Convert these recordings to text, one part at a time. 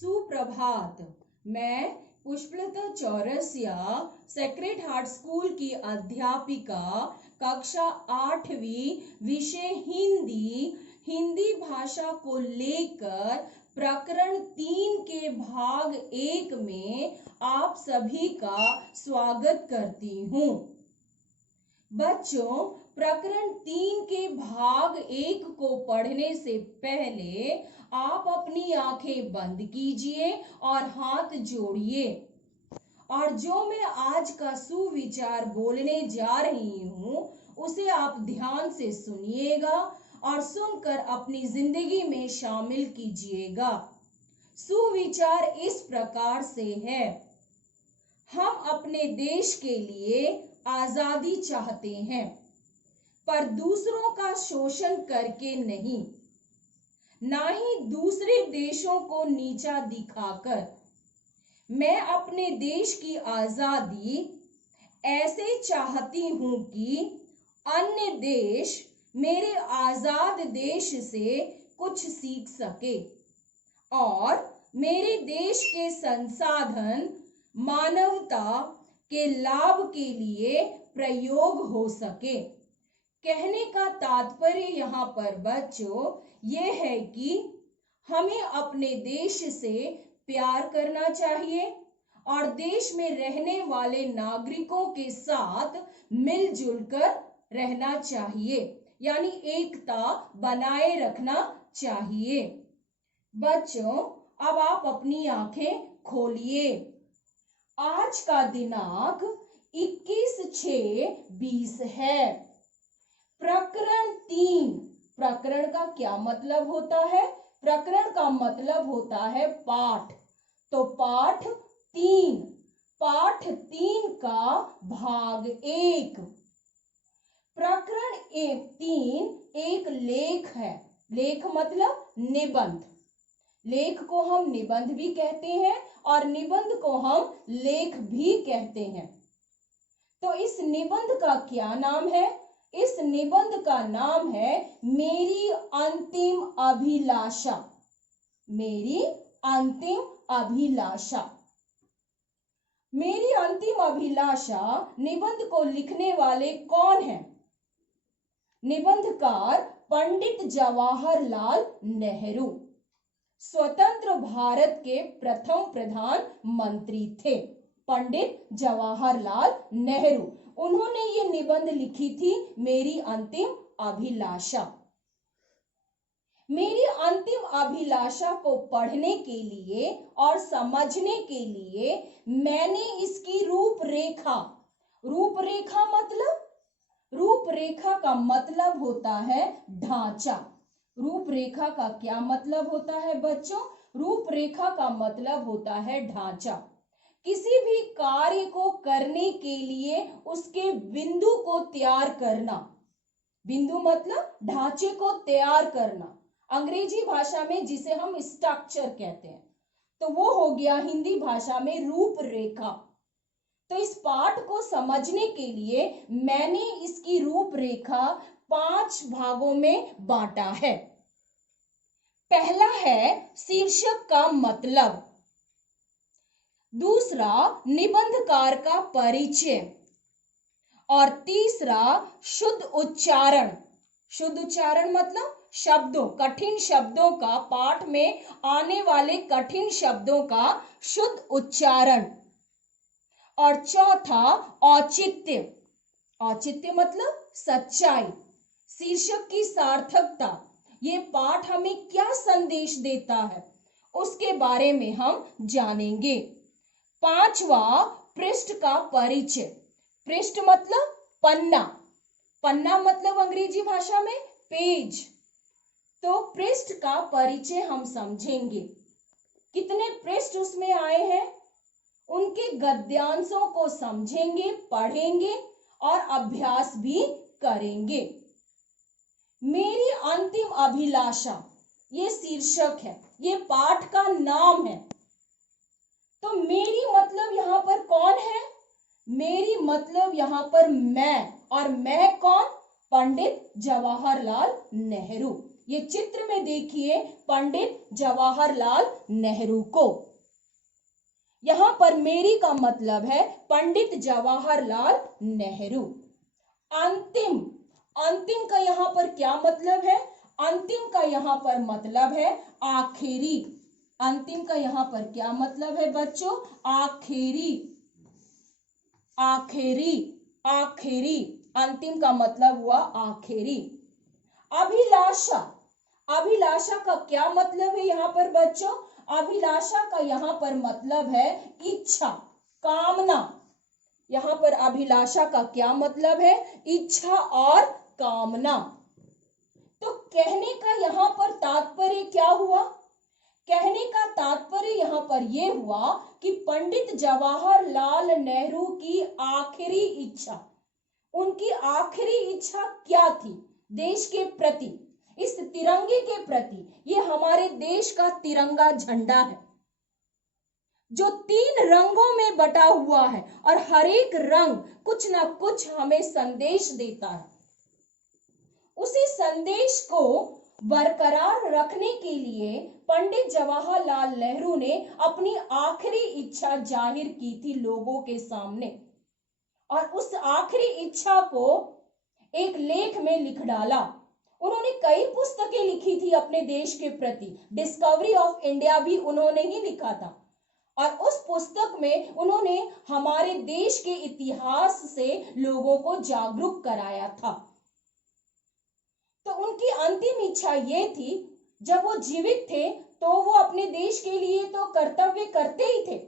सुप्रभात। मैं Pushpalata Chaurasia sacred heart school की अध्यापिका, कक्षा 8वीं, विषय हिंदी भाषा को लेकर प्रकरण 3 के भाग 1 में आप सभी का स्वागत करती हूँ। बच्चों, प्रकरण 3 के भाग 1 को पढ़ने से पहले आप अपनी आंखें बंद कीजिए और हाथ जोड़िए, और जो मैं आज का सुविचार बोलने जा रही हूँ उसे आप ध्यान से सुनिएगा और सुनकर अपनी जिंदगी में शामिल कीजिएगा। सुविचार इस प्रकार से है। हम अपने देश के लिए आजादी चाहते हैं, पर दूसरों का शोषण करके नहीं, ना ही दूसरे देशों को नीचा दिखाकर। मैं अपने देश की आजादी ऐसे चाहती हूं कि अन्य देश मेरे आजाद देश से कुछ सीख सके और मेरे देश के संसाधन मानवता के लाभ के लिए प्रयोग हो सके। कहने का तात्पर्य यहाँ पर बच्चों ये है कि हमें अपने देश से प्यार करना चाहिए और देश में रहने वाले नागरिकों के साथ मिलजुल कर रहना चाहिए, यानी एकता बनाए रखना चाहिए। बच्चों, अब आप अपनी आंखें खोलिए। आज का दिनांक 21/6/20 है। प्रकरण 3। प्रकरण का क्या मतलब होता है? प्रकरण का मतलब होता है पाठ। तो पाठ 3 का भाग 1। प्रकरण 3 एक लेख है। लेख मतलब निबंध। लेख को हम निबंध भी कहते हैं और निबंध को हम लेख भी कहते हैं। तो इस निबंध का क्या नाम है? इस निबंध का नाम है मेरी अंतिम अभिलाषा। मेरी अंतिम अभिलाषा। मेरी अंतिम अभिलाषा निबंध को लिखने वाले कौन हैं? निबंधकार पंडित जवाहरलाल नेहरू स्वतंत्र भारत के प्रथम प्रधानमंत्री थे। पंडित जवाहरलाल नेहरू, उन्होंने ये निबंध लिखी थी, मेरी अंतिम अभिलाषा। मेरी अंतिम अभिलाषा को पढ़ने के लिए और समझने के लिए मैंने इसकी रूपरेखा मतलब, रूपरेखा का मतलब होता है ढांचा। रूपरेखा का क्या मतलब होता है बच्चों? रूपरेखा का मतलब होता है ढांचा। किसी भी कार्य को करने के लिए उसके बिंदु को तैयार करना। बिंदु मतलब ढांचे को तैयार करना। अंग्रेजी भाषा में जिसे हम स्ट्रक्चर कहते हैं, तो वो हो गया हिंदी भाषा में रूपरेखा। तो इस पाठ को समझने के लिए मैंने इसकी रूपरेखा 5 भागों में बांटा है। पहला है शीर्षक का मतलब, दूसरा निबंधकार का परिचय, और तीसरा शुद्ध उच्चारण। शुद्ध उच्चारण मतलब शब्दों, कठिन शब्दों का, पाठ में आने वाले कठिन शब्दों का शुद्ध उच्चारण। और चौथा औचित्य। औचित्य मतलब सच्चाई, शीर्षक की सार्थकता। ये पाठ हमें क्या संदेश देता है उसके बारे में हम जानेंगे। 5वां पृष्ठ का परिचय। पृष्ठ मतलब पन्ना। पन्ना मतलब अंग्रेजी भाषा में पेज। तो पृष्ठ का परिचय हम समझेंगे। कितने पृष्ठ उसमें आए हैं, उनके गद्यांशों को समझेंगे, पढ़ेंगे और अभ्यास भी करेंगे। मेरी अंतिम अभिलाषा, ये शीर्षक है, ये पाठ का नाम है। तो मेरी मतलब यहां पर कौन है? मेरी मतलब यहां पर मैं, और मैं कौन? पंडित जवाहरलाल नेहरू। ये चित्र में देखिए पंडित जवाहरलाल नेहरू को। यहां पर मेरी का मतलब है पंडित जवाहरलाल नेहरू। अंतिम, अंतिम का यहां पर क्या मतलब है? अंतिम का यहां पर मतलब है आखिरी। अंतिम का यहां पर क्या मतलब है बच्चों? आखिरी, आखिरी, आखिरी। अंतिम का मतलब हुआ आखिरी। अभिलाषा, अभिलाषा का क्या मतलब है यहां पर बच्चों? अभिलाषा का यहां पर मतलब है इच्छा, कामना। यहां पर अभिलाषा का क्या मतलब है? इच्छा और कामना। तो कहने का यहां पर तात्पर्य क्या हुआ? कहने का तात्पर्य यहां पर यह हुआ कि पंडित जवाहरलाल नेहरू की आखिरी इच्छा, उनकी आखिरी इच्छा क्या थी देश के प्रति, इस तिरंगे के प्रति। ये हमारे देश का तिरंगा झंडा है जो 3 रंगों में बटा हुआ है और हर एक रंग कुछ ना कुछ हमें संदेश देता है। उसी संदेश को बरकरार रखने के लिए पंडित जवाहरलाल नेहरू ने अपनी आखिरी इच्छा जाहिर की थी लोगों के सामने, और उस आखिरी इच्छा को एक लेख में लिख डाला। उन्होंने कई पुस्तकें लिखी थी अपने देश के प्रति, डिस्कवरी ऑफ इंडिया भी उन्होंने ही लिखा था, और उस पुस्तक में उन्होंने हमारे देश के इतिहास से लोगों को जागरूक कराया था। तो उनकी अंतिम इच्छा ये थी, जब वो जीवित थे तो वो अपने देश के लिए तो कर्तव्य करते ही थे,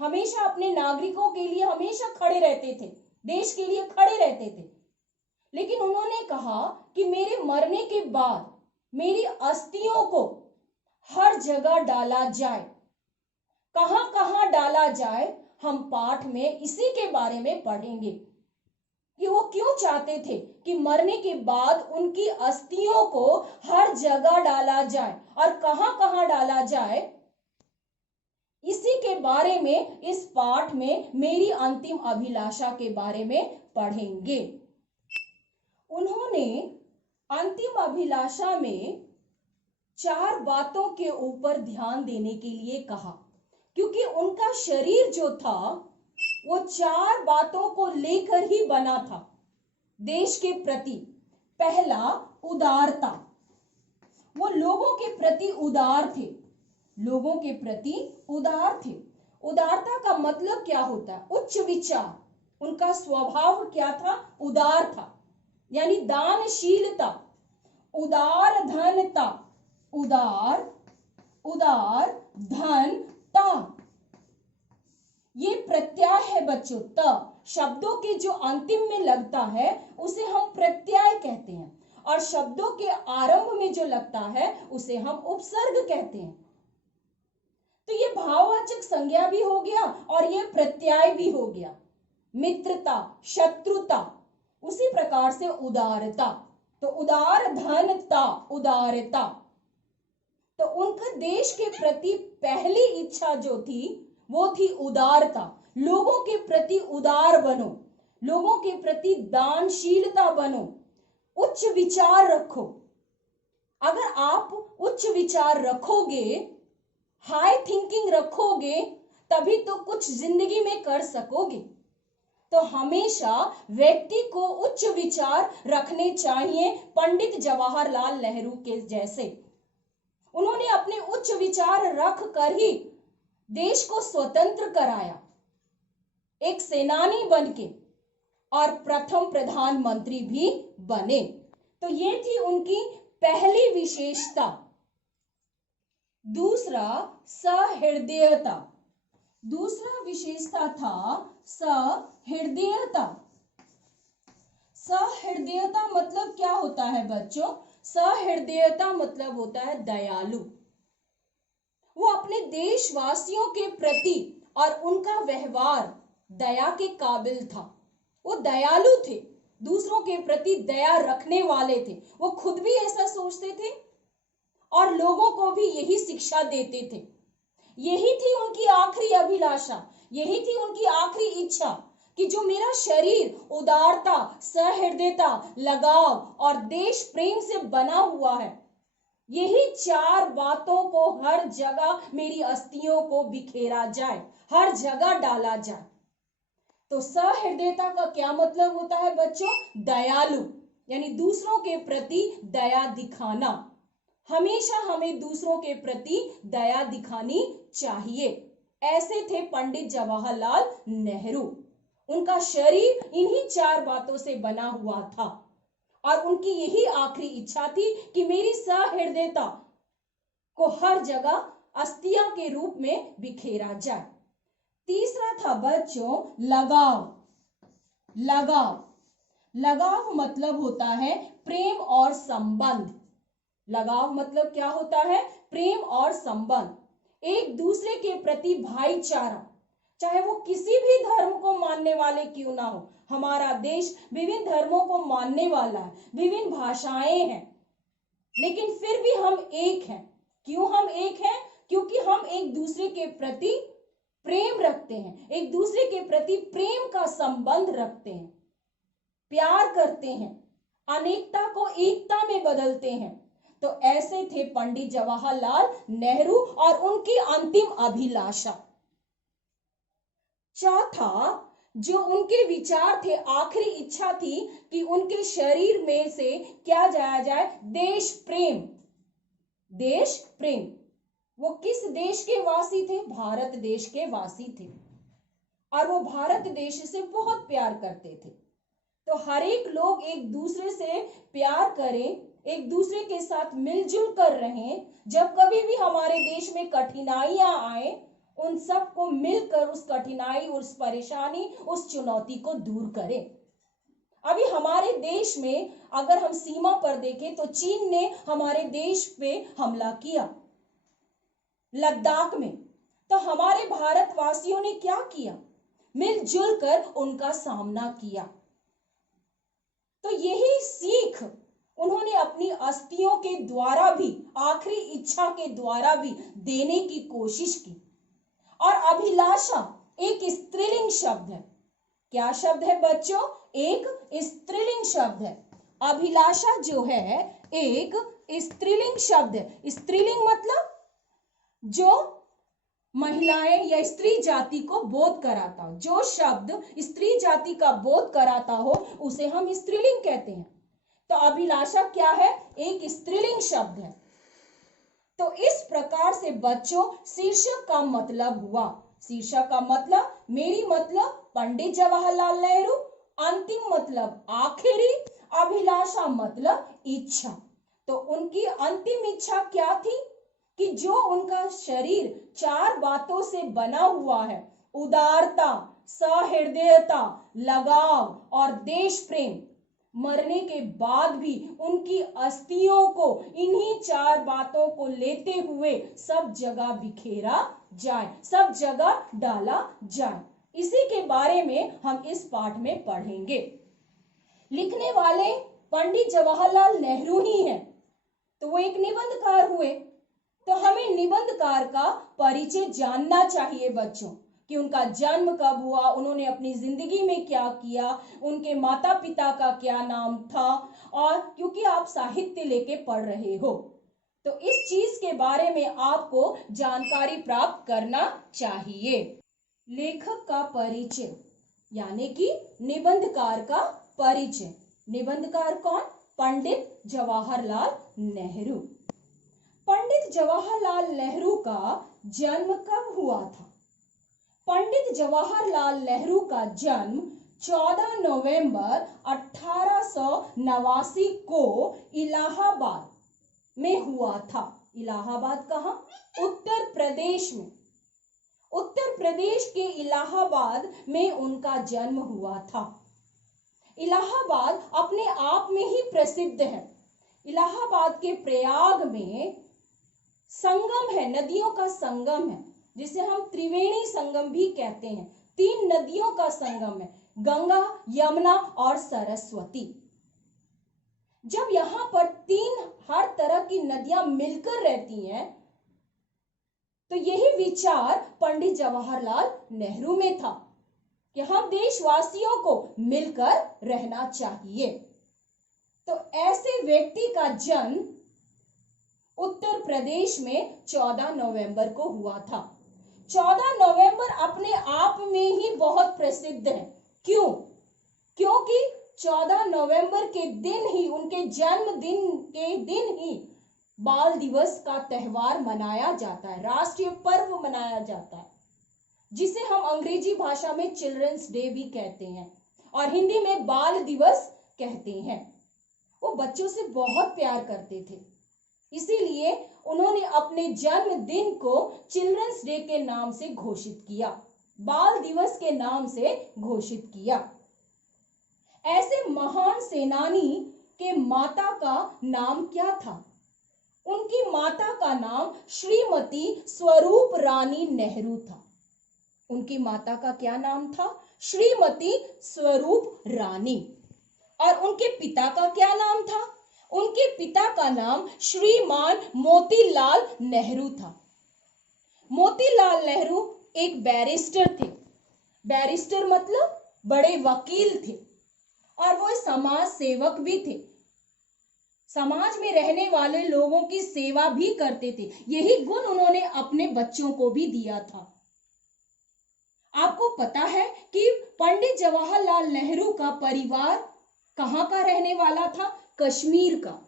हमेशा अपने नागरिकों के लिए हमेशा खड़े रहते थे, देश के लिए खड़े रहते थे। लेकिन उन्होंने कहा कि मेरे मरने के बाद मेरी अस्थियों को हर जगह डाला जाए। कहां कहां डाला जाए, हम पाठ में इसी के बारे में पढ़ेंगे कि वो क्यों चाहते थे कि मरने के बाद उनकी अस्थियों को हर जगह डाला जाए और कहां कहां डाला जाए। इसी के बारे में इस पाठ में मेरी अंतिम अभिलाषा के बारे में पढ़ेंगे। उन्होंने अंतिम अभिलाषा में 4 बातों के ऊपर ध्यान देने के लिए कहा, क्योंकि उनका शरीर जो था वो 4 बातों को लेकर ही बना था देश के प्रति। पहला, उदारता। वो लोगों के प्रति उदार थे, लोगों के प्रति उदार थे। उदारता का मतलब क्या होता है? उच्च विचार। उनका स्वभाव क्या था? उदार था, यानी दानशीलता, उदार धनता, उदार, उदार धनता। ये प्रत्यय है बच्चों। त शब्दों के जो अंतिम में लगता है उसे हम प्रत्यय कहते हैं, और शब्दों के आरंभ में जो लगता है उसे हम उपसर्ग कहते हैं। तो ये भाववाचक संज्ञा भी हो गया और ये प्रत्यय भी हो गया। मित्रता, शत्रुता, उसी प्रकार से उदारता। तो उदार धनता, उदारता। तो उनका देश के प्रति पहली इच्छा जो थी वो थी उदारता। लोगों के प्रति उदार बनो, लोगों के प्रति दानशीलता बनो, उच्च विचार रखो। अगर आप उच्च विचार रखोगे, हाई थिंकिंग रखोगे, तभी तो कुछ जिंदगी में कर सकोगे। तो हमेशा व्यक्ति को उच्च विचार रखने चाहिए, पंडित जवाहरलाल नेहरू के जैसे। उन्होंने अपने उच्च विचार रख कर ही देश को स्वतंत्र कराया, एक सेनानी बनके, और प्रथम प्रधानमंत्री भी बने। तो ये थी उनकी पहली विशेषता। दूसरा, सहृदयता। दूसरा विशेषता था सहृदयता। सहृदयता मतलब क्या होता है बच्चों? सहृदयता मतलब होता है दयालु। वो अपने देशवासियों के प्रति और उनका व्यवहार दया के काबिल था। वो दयालु थे, दूसरों के प्रति दया रखने वाले थे। वो खुद भी ऐसा सोचते थे और लोगों को भी यही शिक्षा देते थे। यही थी उनकी आखिरी अभिलाषा, यही थी उनकी आखिरी इच्छा कि जो मेरा शरीर उदारता, सहृदयता, लगाव और देश प्रेम से बना हुआ है, यही चार बातों को हर जगह मेरी अस्थियों को बिखेरा जाए, हर जगह डाला जाए। तो सहृदयता का क्या मतलब होता है बच्चों? दयालु, यानी दूसरों के प्रति दया दिखाना। हमेशा हमें दूसरों के प्रति दया दिखानी चाहिए। ऐसे थे पंडित जवाहरलाल नेहरू। उनका शरीर इन्हीं चार बातों से बना हुआ था और उनकी यही आखिरी इच्छा थी कि मेरी सहृदयता को हर जगह अस्थियां के रूप में बिखेरा जाए। तीसरा था बच्चों लगाव। लगाव, लगाव मतलब होता है प्रेम और संबंध। लगाव मतलब क्या होता है? प्रेम और संबंध, एक दूसरे के प्रति भाईचारा, चाहे वो किसी भी धर्म को मानने वाले क्यों ना हो। हमारा देश विभिन्न धर्मों को मानने वाला है, विभिन्न भाषाएं हैं, लेकिन फिर भी हम एक हैं। क्यों हम एक हैं? क्योंकि हम एक दूसरे के प्रति प्रेम रखते हैं, एक दूसरे के प्रति प्रेम का संबंध रखते हैं, प्यार करते हैं, अनेकता को एकता में बदलते हैं। तो ऐसे थे पंडित जवाहरलाल नेहरू और उनकी अंतिम अभिलाषा। चौथा जो उनके विचार थे, आखिरी इच्छा थी कि उनके शरीर में से क्या जाया जाए? देश प्रेम। देश प्रेम। वो किस देश के वासी थे? भारत देश के वासी थे और वो भारत देश से बहुत प्यार करते थे। तो हर एक लोग एक दूसरे से प्यार करें, एक दूसरे के साथ मिलजुल कर रहें। जब कभी भी हमारे देश में कठिनाइयां आए, उन सबको मिलकर उस कठिनाई, उस परेशानी, उस चुनौती को दूर करें। अभी हमारे देश में अगर हम सीमा पर देखें तो चीन ने हमारे देश पे हमला किया लद्दाख में। तो हमारे भारतवासियों ने क्या किया? मिलजुल कर उनका सामना किया। तो यही सीख उन्होंने अपनी अस्थियों के द्वारा भी, आखिरी इच्छा के द्वारा भी देने की कोशिश की। और अभिलाषा एक स्त्रीलिंग शब्द है। क्या शब्द है बच्चों? एक स्त्रीलिंग शब्द है। अभिलाषा जो है एक स्त्रीलिंग शब्द है। स्त्रीलिंग मतलब जो महिलाएं या स्त्री जाति को बोध कराता हो, जो शब्द स्त्री जाति का बोध कराता हो उसे हम स्त्रीलिंग कहते हैं। तो अभिलाषा क्या है? एक स्त्रीलिंग शब्द है। तो इस प्रकार से बच्चों शीर्षक का मतलब हुआ। शीर्षक का मतलब, मेरी मतलब पंडित जवाहरलाल नेहरू, अंतिम मतलब आखिरी, अभिलाषा मतलब इच्छा। तो उनकी अंतिम इच्छा क्या थी? कि जो उनका शरीर चार बातों से बना हुआ है, उदारता, सहृदयता, लगाव और देश प्रेम, मरने के बाद भी उनकी अस्थियों को इन्हीं चार बातों को लेते हुए सब जगह बिखेरा जाए, सब जगह डाला जाए। इसी के बारे में हम इस पाठ में पढ़ेंगे। लिखने वाले पंडित जवाहरलाल नेहरू ही हैं, तो वो एक निबंधकार हुए। तो हमें निबंधकार का परिचय जानना चाहिए बच्चों, कि उनका जन्म कब हुआ, उन्होंने अपनी जिंदगी में क्या किया, उनके माता पिता का क्या नाम था, और क्योंकि आप साहित्य लेके पढ़ रहे हो तो इस चीज के बारे में आपको जानकारी प्राप्त करना चाहिए। लेखक का परिचय यानी कि निबंधकार का परिचय। निबंधकार कौन? पंडित जवाहरलाल नेहरू। पंडित जवाहरलाल नेहरू का जन्म कब हुआ था? पंडित जवाहरलाल नेहरू का जन्म 14 नवंबर 1889 को इलाहाबाद में हुआ था। इलाहाबाद कहाँ? उत्तर प्रदेश में। उत्तर प्रदेश के इलाहाबाद में उनका जन्म हुआ था। इलाहाबाद अपने आप में ही प्रसिद्ध है। इलाहाबाद के प्रयाग में संगम है, नदियों का संगम है, जिसे हम त्रिवेणी संगम भी कहते हैं। तीन नदियों का संगम है, गंगा, यमुना और सरस्वती। जब यहाँ पर तीन हर तरह की नदियां मिलकर रहती हैं, तो यही विचार पंडित जवाहरलाल नेहरू में था कि हम देशवासियों को मिलकर रहना चाहिए। तो ऐसे व्यक्ति का जन्म उत्तर प्रदेश में 14 नवंबर को हुआ था। 14 नवंबर अपने आप में ही बहुत प्रसिद्ध है। क्यों? क्योंकि 14 नवंबर के दिन ही, उनके जन्मदिन के दिन ही बाल दिवस का त्योहार मनाया जाता है, राष्ट्रीय पर्व मनाया जाता है, जिसे हम अंग्रेजी भाषा में चिल्ड्रंस डे भी कहते हैं और हिंदी में बाल दिवस कहते हैं। वो बच्चों से बहुत प्यार करते थे, इसीलिए उन्होंने अपने जन्मदिन को चिल्ड्रंस डे के नाम से घोषित किया, बाल दिवस के नाम से घोषित किया। ऐसे महान सेनानी के माता का नाम क्या था? उनकी माता का नाम श्रीमती स्वरूप रानी नेहरू था। उनकी माता का क्या नाम था? श्रीमती स्वरूप रानी। और उनके पिता का क्या नाम था? उनके पिता का नाम श्रीमान मोतीलाल नेहरू था। मोतीलाल नेहरू एक बैरिस्टर थे। बैरिस्टर मतलब बड़े वकील थे और वो समाज सेवक भी थे। समाज में रहने वाले लोगों की सेवा भी करते थे। यही गुण उन्होंने अपने बच्चों को भी दिया था। आपको पता है कि पंडित जवाहरलाल नेहरू का परिवार कहां का रहने वाला था? कश्मीर का।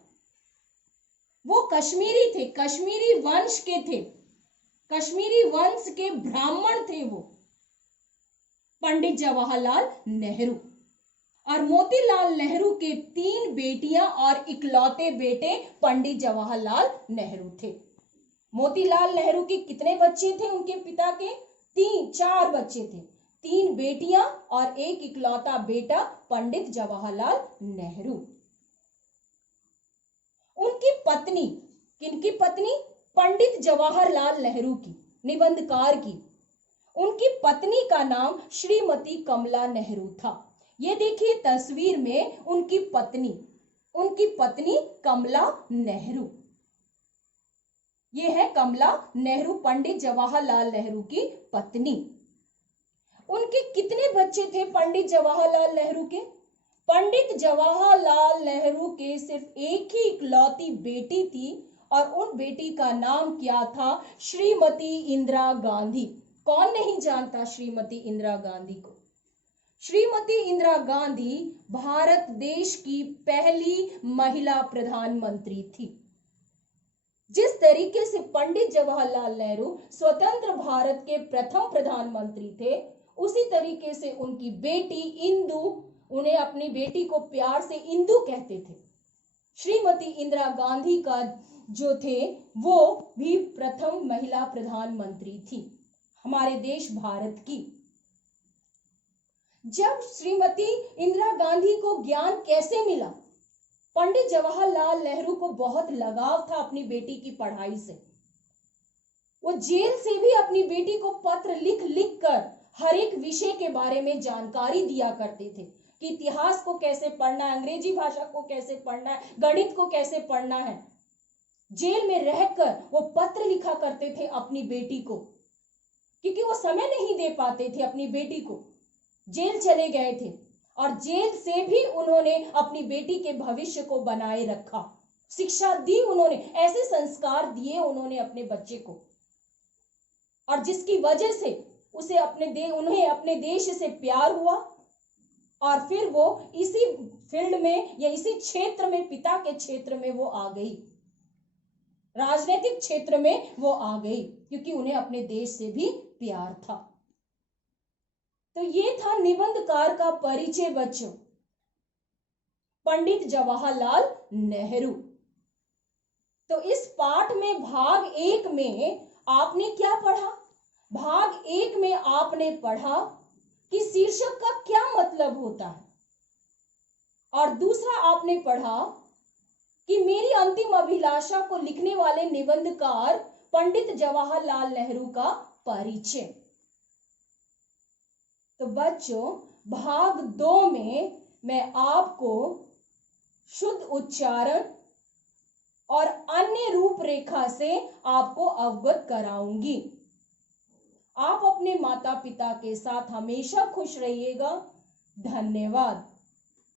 वो कश्मीरी थे, कश्मीरी वंश के थे, कश्मीरी वंश के ब्राह्मण थे वो पंडित जवाहरलाल नेहरू। और मोतीलाल नेहरू के 3 बेटियां और इकलौते बेटे पंडित जवाहरलाल नेहरू थे। मोतीलाल नेहरू के कितने बच्चे थे? उनके पिता के 4 बच्चे थे, 3 बेटियां और एक इकलौता बेटा पंडित जवाहरलाल नेहरू। उनकी पत्नी, किनकी पत्नी? पंडित जवाहरलाल नेहरू की, निबंधकार की। उनकी पत्नी का नाम श्रीमती कमला नेहरू था। ये देखिए तस्वीर में उनकी पत्नी कमला नेहरू। ये है कमला नेहरू, पंडित जवाहरलाल नेहरू की पत्नी। उनके कितने बच्चे थे पंडित जवाहरलाल नेहरू के? पंडित जवाहरलाल नेहरू के सिर्फ एक ही इकलौती बेटी थी और उन बेटी का नाम क्या था? श्रीमती इंदिरा गांधी। कौन नहीं जानता श्रीमती इंदिरा गांधी को? श्रीमती इंदिरा गांधी भारत देश की पहली महिला प्रधानमंत्री थी। जिस तरीके से पंडित जवाहरलाल नेहरू स्वतंत्र भारत के प्रथम प्रधानमंत्री थे, उसी तरीके से उनकी बेटी इंदु, उन्हें अपनी बेटी को प्यार से इंदु कहते थे। श्रीमती इंदिरा गांधी का जो थे वो भी प्रथम महिला प्रधानमंत्री थी हमारे देश भारत की। जब श्रीमती इंदिरा गांधी को ज्ञान कैसे मिला? पंडित जवाहरलाल नेहरू को बहुत लगाव था अपनी बेटी की पढ़ाई से। वो जेल से भी अपनी बेटी को पत्र लिख लिख कर हर एक विषय के बारे में जानकारी दिया करते थे कि इतिहास को कैसे पढ़ना है, अंग्रेजी भाषा को कैसे पढ़ना है, गणित को कैसे पढ़ना है। जेल में रहकर वो पत्र लिखा करते थे अपनी बेटी को, क्योंकि वो समय नहीं दे पाते थे अपनी बेटी को, जेल चले गए थे और जेल से भी उन्होंने अपनी बेटी के भविष्य को बनाए रखा, शिक्षा दी उन्होंने, ऐसे संस्कार दिए उन्होंने अपने बच्चे को, और जिसकी वजह से उन्हें अपने देश से प्यार हुआ और फिर वो इसी फील्ड में या इसी क्षेत्र में, पिता के क्षेत्र में वो आ गई, राजनीतिक क्षेत्र में वो आ गई, क्योंकि उन्हें अपने देश से भी प्यार था। तो ये था निबंधकार का परिचय बच्चों, पंडित जवाहरलाल नेहरू। तो इस पाठ में भाग 1 में आपने क्या पढ़ा? भाग 1 में आपने पढ़ा कि शीर्षक का क्या मतलब होता है, और दूसरा आपने पढ़ा कि मेरी अंतिम अभिलाषा को लिखने वाले निबंधकार पंडित जवाहरलाल नेहरू का परिचय। तो बच्चों, भाग 2 में मैं आपको शुद्ध उच्चारण और अन्य रूपरेखा से आपको अवगत कराऊंगी। आप अपने माता पिता के साथ हमेशा खुश रहिएगा। धन्यवाद।